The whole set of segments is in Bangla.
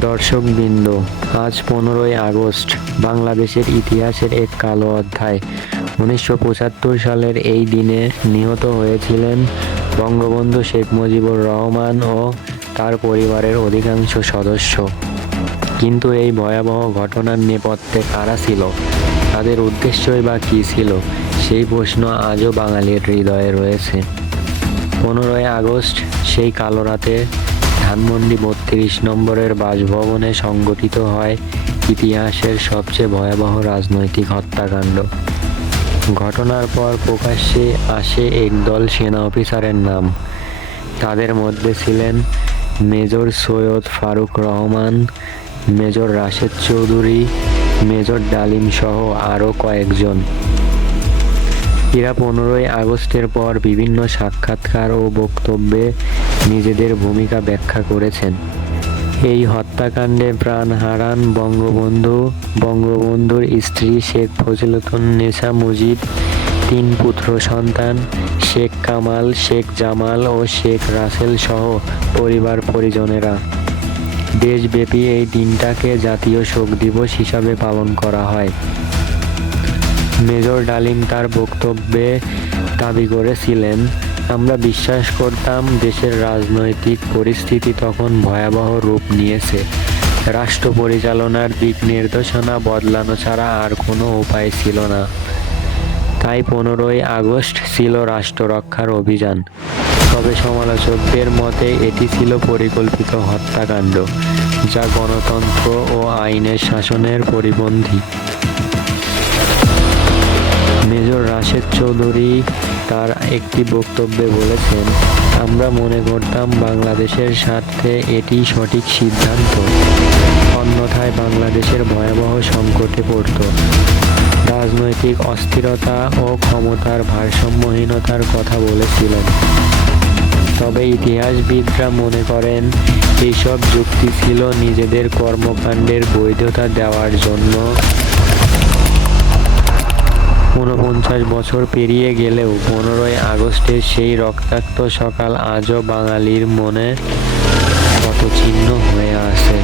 দর্শকবৃন্দ, আজ পনেরোই আগস্ট, বাংলাদেশের ইতিহাসের এক কালো অধ্যায়। উনিশশো পঁচাত্তর সালের এই দিনে নিহত হয়েছিলেন বঙ্গবন্ধু শেখ মুজিবুর রহমান ও তার পরিবারের অধিকাংশ সদস্য। কিন্তু এই ভয়াবহ ঘটনার নেপথ্যে কারা ছিল? তাদের উদ্দেশ্যই বা কী ছিল? সেই প্রশ্ন আজও বাঙালির হৃদয়ে রয়েছে। পনেরোই আগস্ট, সেই কালো রাতে ধানমন্ডি বত্রিশ নম্বরের বাসভবনে সংগঠিত হয় ইতিহাসের সবচেয়ে ভয়াবহ রাজনৈতিক হত্যাকাণ্ড। ঘটনার পর প্রকাশ্যে আসে একদল সেনা অফিসারের নাম। তাদের মধ্যে ছিলেন major Syed Farooq Rahman, major Rashed Chowdhury, major Dalim সহ আরও কয়েকজন। এরা পনেরোই আগস্টের পর বিভিন্ন সাক্ষাৎকার ও বক্তব্যে নিজেদের ভূমিকা ব্যাখ্যা করেছেন। এই হত্যাকাণ্ডে প্রাণ হারান বঙ্গবন্ধু, বঙ্গবন্ধুর স্ত্রী শেখ ফজিলতুন্নেসা মুজিব, তিন পুত্র সন্তান, শেখ কামাল, শেখ জামাল ও শেখ রাসেল সহ পরিবার পরিজনেরা। দেশব্যাপী এই দিনটাকে জাতীয় শোক দিবস হিসাবে পালন করা হয়। মেজর ডালিম তার বক্তব্যে দাবি করেছিলেন, আমরা বিশ্বাস করতাম দেশের রাজনৈতিক পরিস্থিতি তখন ভয়াবহ রূপ নিয়েছে। রাষ্ট্র পরিচালনার দিক নির্দেশনা বদলানো ছাড়া আর কোনো উপায় ছিল না। তাই পনেরোই আগস্ট ছিল রাষ্ট্র রক্ষার অভিযান। তবে সমালোচকদের মতে এটি ছিল পরিকল্পিত হত্যাকাণ্ড, যা গণতন্ত্র ও আইনের শাসনের পরিপন্থী। মেজর রাশেদ চৌধুরী তার একটি বক্তব্যে বলেছেন, আমরা মনে করতাম বাংলাদেশের স্বার্থে এটি সঠিক সিদ্ধান্ত। অন্যথায় বাংলাদেশের ভয়াবহ সংকটে পড়ত। রাজনৈতিক অস্থিরতা ও ক্ষমতার ভারসাম্যহীনতার কথা বলেছিলেন। তবে ইতিহাসবিদরা মনে করেন এইসব যুক্তি ছিল নিজেদের কর্মকাণ্ডের বৈধতা দেওয়ার জন্য ঊনপঞ্চাশ বছর পেরিয়ে গেলেও পনেরোই আগস্টের সেই রক্তাক্ত সকাল আজও বাঙালির মনে কত চিহ্ন হয়ে আছে।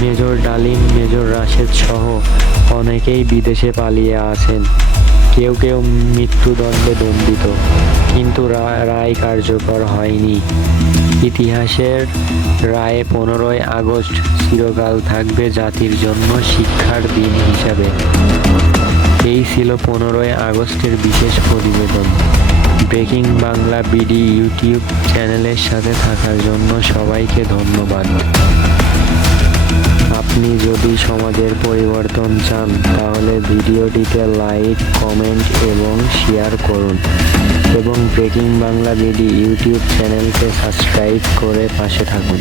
মেজর ডালিম, মেজর রাশেদ সহ অনেকেই বিদেশে পালিয়ে আছেন। কেউ কেউ মৃত্যুদণ্ডে দণ্ডিত, কিন্তু রায় কার্যকর হয়নি। ইতিহাসের রায়ে পনেরোই আগস্ট চিরকাল থাকবে জাতির জন্য শিক্ষার দিন হিসাবে। ছিল পনেরোই আগস্টের বিশেষ প্রতিবেদন। ব্রেকিং বাংলা বিডি ইউটিউব চ্যানেলের সাথে থাকার জন্য সবাইকে ধন্যবাদ। আপনি যদি সমাজের পরিবর্তন চান, তাহলে ভিডিওটিতে লাইক, কমেন্ট এবং শেয়ার করুন এবং ব্রেকিং বাংলা বিডি ইউটিউব চ্যানেলকে সাবস্ক্রাইব করে পাশে থাকুন।